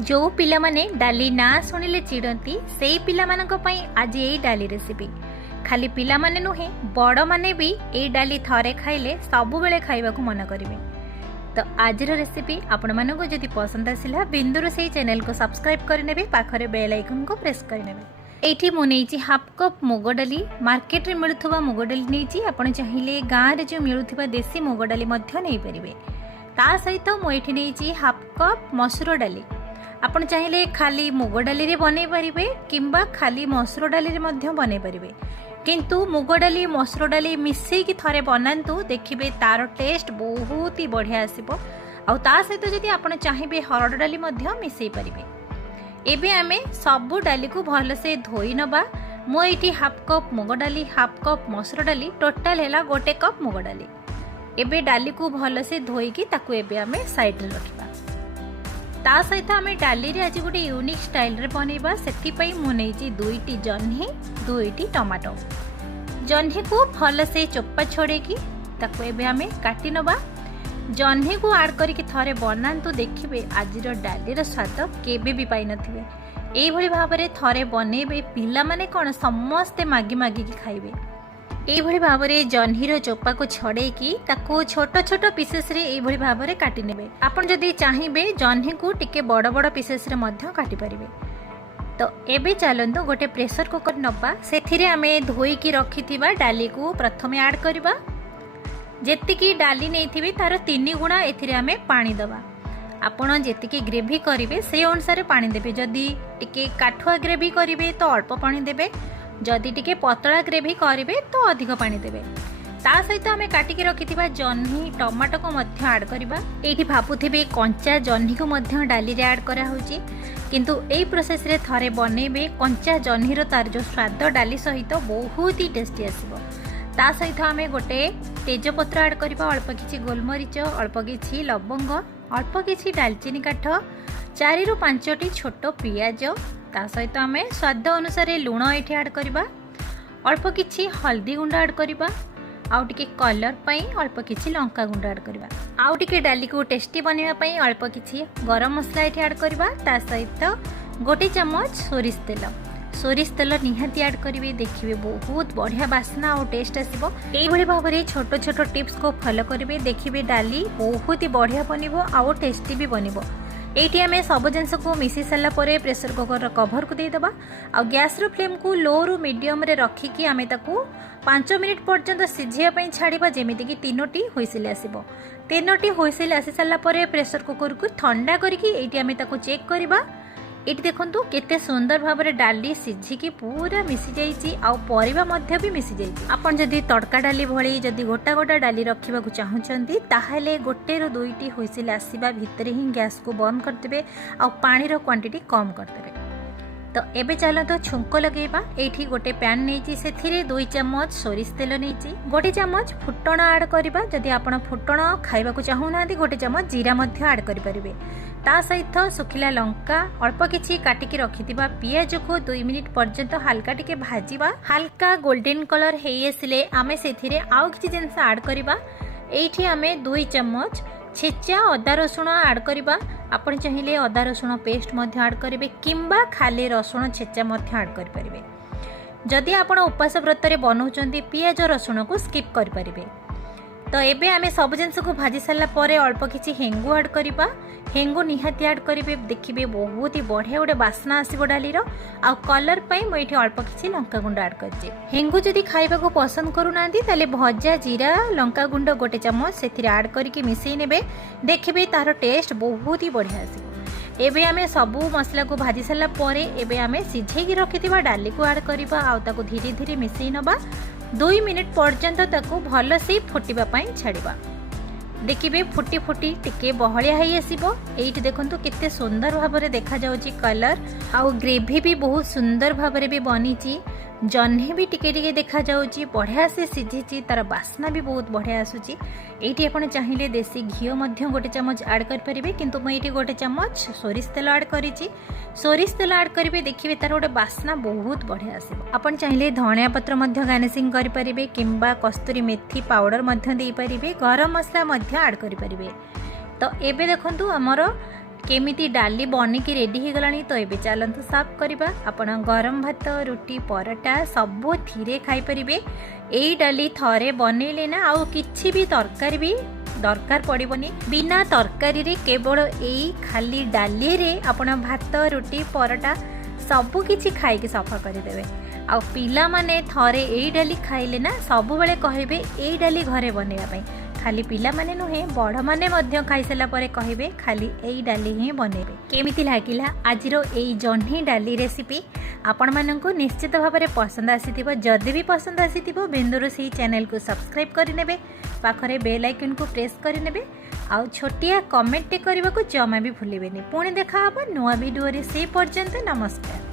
जो पिला माने डाली ना शुणिले चिड़ती से पिला मानक पई आज यही डाली रेसिपी खाली पिला माने नुहे बड़ माने भी यही डाली थरे खाइले सबु बेले खाइबा को मन करिवे। तो आज रेसिपी आपण मानको जदि पसंद आसिला बिंदुरोसेई चैनल को सब्सक्राइब करनेबे पाखरे बेल आइकन को प्रेस करनेबे। एठी मु नेइची हाफ कप मुग डाली मार्केट रे मिलुथुवा मुग डाली नेइची आपण चाहिले गां रे जो मिलुथुवा देसी मुग डाली मध्य नै परिबे। ता सहित मु एठी नेइची हाफ कप मसूर डाली आपण चाहिले खाली मुग डाली रे बनै परिबे किंबा खाली मसूर डाली रे मध्य बनै परिबे, किंतु मुग डाली मसूर डाली मिसई की थरे बनांतु देखिबे तार टेस्ट बहुत ही बढ़िया आसीबो। आ ता सहित जदि आपण चाहिबे हरड डाली मध्य मिसई परिबे। एबे आमे सबु डाली को भल से धोई नबा। मो एठी हाफ कप मुग डाली हाफ कप मसूर डाली टोटल हैला 1 कप मुग डाली। एबे डाली को भल से धोई की ताकू एबे आमे साइड रे रखिबा। ता सहित आमे डाली रे आज गोटे यूनिक स्टाइल रे बनेबा। सेथि पई मु नेइची 2टी जन्ही 2टी टमाटो। जन्ही को भल से चोपा छोड़े की ताकू एबे आमे काटी नबा। जन्ही को ऐड करके थरे बनांतु देखिबे आजिर डाली रो स्वाद केबे भी पाई नथिबे। एई भली भाबरे थरे बनेबे पिला माने कोन समस्त मागी मागी की खाइबे। एई भली भाबरे जन्ही रो चोपा को छड़े की ताकू छोट छोट पीसेस रे एई भली भाबरे काटी नेबे। आपण जदि चाहिबे जन्ही को टिके बड़ बड़ पीसेस रे मध्य काटी परिबे। तो एबे चलंतु गोटे प्रेशर कुकर नबा। सेथिरे आमे धोई की रखिथिबा डाली को प्रथमे ऐड करबा। जेतिकी डाली नेइथिबे तार 3 गुणा एथिरे आमे पानी दबा। आपण जेतिकी ग्रेवी करिवे से अनुसार पानी देबे। जदि टिके काठुआ ग्रेवी करिवे तो अल्प पानी देबे, जदि टिके पतला ग्रेवी करिवे तो अधिक पानी देबे। ता सहित आमे काटिकी रखिथिबा जन्ही टमाटो को मध्य ऐड करबा। एठी भापुथिबे कंचा जन्ही को मध्य डाली रे ऐड करा होची, किंतु एई प्रोसेस रे थरे बनेबे कंचा जन्ही रो तार जो स्वाद डाली सहित बहुत ही टेस्टी आसीबो। ता सहित आमे गोटे तेजपत्र ऐड करबा, अल्प किछि गोलमरीच, अल्प किछि लवंग, अल्प किछि दालचीनी काठ, 4 रु 5टी छोट पियाज। ता सहित आमे स्वाद अनुसार लूण एठी ऐड करबा, अल्प किछि हल्दी गुंड ऐड करबा, आउ टिके कलर पई अल्प किछि लंका गुंड ऐड करबा, आउ टिके डाली को टेस्टी बनेबा पई अल्प किछि गरम मसला एठी ऐड करबा। ता सहित 1 चम्मच सोरिष तेल निहाती ऐड करिवे। देखिबे बहुत बढ़िया बास्ना और टेस्ट आसीबो। एई भली भाबरे छोट छोट टिप्स को फॉलो करिवे, देखिबे डाली बहुत ही बढ़िया बनिबो और टेस्टी भी बनिबो। एठी आमे सब जिनस को मिसी साला परे प्रेशर कुकर रो कवर को दे दबा। आ गैस रो फ्लेम को लो रु मीडियम रे रखी की आमे ताकू 5 मिनिट पर्यंत सिझिया पई छाड़ीबा, जेमिति की 3टी हुइसिल आसीबो। 3टी हुइसिल आसी साला परे प्रेशर कुकर को ठंडा करके एठी आमे ताकू चेक करबा। एठी देखंतु केते सुंदर भाबरे डाली सिझिकी पूरा मिसी जाईची आ परिबा मध्य भी मिसी जाईची। आपण जदि तड़का डाली भली जदि गोटा गोटा डाली रखिबा को चाहुचंती ताहाले 1 रु 2टी हुइसिल आसीबा भितरे ही गैस को बंद करदेबे आ पानी रो क्वांटिटी कम करदेबे। तो एबे चलो तो छुंको लगेबा। एठी गोटे पैन नेची, सेथिरे 2 चम्मच सोरिष तेल नेची, 1 चम्मच फुटण ऐड करबा। जदि आपण फुटण खाइबा को चाहुनांती 1 चम्मच जीरा मध्य ऐड करि परिबे। ता सहित सुखिला लंका, अल्प किछि काटिकी रखिथिबा पियाज को 2 मिनिट पर्यंत हल्का टिके भाजीबा। हल्का गोल्डन कलर हेई आसिले आमे सेथिरे आउ किछि जिंस ऐड करबा। एठी आमे 2 चम्मच छेचा अदा रसुण ऐड करबा। आपण चाहिले अदा रसुण पेस्ट मध्य ऐड करिवे किंबा खाली रसुण छेचा मध्य ऐड करि परिबे। जदि आपण उपास व्रत रे बनौचंती पियाज रसुण को स्किप करि परिबे। तो एबे आमे सब जिनस को भाजी साला परे अल्प किछि हेंगु ऐड करबा। हेंगु निहाती ऐड करिवे, देखिबे बहुत ही बढ़िया गोटे बास्ना आसीबो डाली रो। आ कलर पई म एठी अल्प किछि लंका गुंड ऐड करछि। हेंगु जदि खाइबा को पसंद करू नांती ताले भजा जीरा लंका गुंड 1 चम्मच सेथिरे ऐड करके मिसई नेबे, देखिबे तार टेस्ट बहुत ही बढ़िया आसीबो। एबे आमे सबु मसला को भाजी साला परे एबे आमे सिझेई की रखिथिबा डाली को ऐड करबा आ ताको धीरे धीरे मिसई नबा। 2 मिनिट पर्यंत ताको भल से फुटिबा पई छाड़ीबा। देखिबे फुटी फुटी टिके बहलिया हेई आसीबो। एइठी देखंतु केते सुंदर भाबरे देखा जाउची कलर, आउ ग्रेवी भी बहुत सुंदर भाबरे भी बनीची। जन्ही भी टिके टिके देखा जाउची, बढ़िया से सिझिची, तार बास्ना भी बहुत बढ़िया आसुची। एइठी आपण चाहिले देसी घियो मध्य 1 चम्मच ऐड कर परिबे, किंतु मैं एइठी 1 चम्मच सोरिष तेल ऐड करिची। सोरिष तेल ऐड करिवे, देखिबे तार गोटे बास्ना बहुत बढ़िया आसीबो। आपण चाहिले धनिया पत्र मध्य गार्निशिंग करि परिबे किंबा कस्तूरी मेथी पाउडर मध्य देई परिबे, गरम मसला मध्य ऐड करि परिबे। तो एबे देखंतु हमर केमिति डाली बनिकी रेडी हो गलानी तो ये चलतु सर्व करवा। आपण गरम भात रुटी पराठा सबू थीरे खाई परिबे। एई डाली थरे बनैले ना आउ किछि भी तरकारी भी दरकार पड़िबनी। बिना तरकारी रे केवल एई खाली डाली रे आपण भात रुटी पराठा सबू किछि खाई के सफा करदेवे। आ पिला माने थरे एई डाली खाइले ना सबु बेले कहबे एई डाली घरे बनेवा पई। खाली पिला माने नुहे बड़ माने मध्य खाई साला परे कहबे खाली एई डाली ही बनेबे। केमिति लागिला आजिरो एई जह्नी डाली रेसिपी आपण माननको निश्चित भाव में पसंद आसीथिबो। जदि भी पसंद आसीथिबो बिंदुरोसेई चैनल को सब्सक्राइब करिनेबे, पाखरे बेल आइकन को प्रेस करिनेबे, आउ छोटिया कमेंट करने को जमा भी भूलिबेनी। पुणी देखा हबो नुआ वीडियो रे। से पर्यंत नमस्कार।